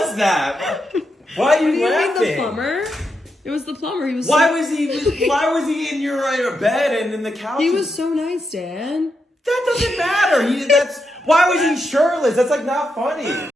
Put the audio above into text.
was that? Why are you laughing? The plumber? It was the plumber. He was. Why was he in your bed and in the couch? He was so nice, Dan. That doesn't matter. Why was he shirtless? That's like not funny.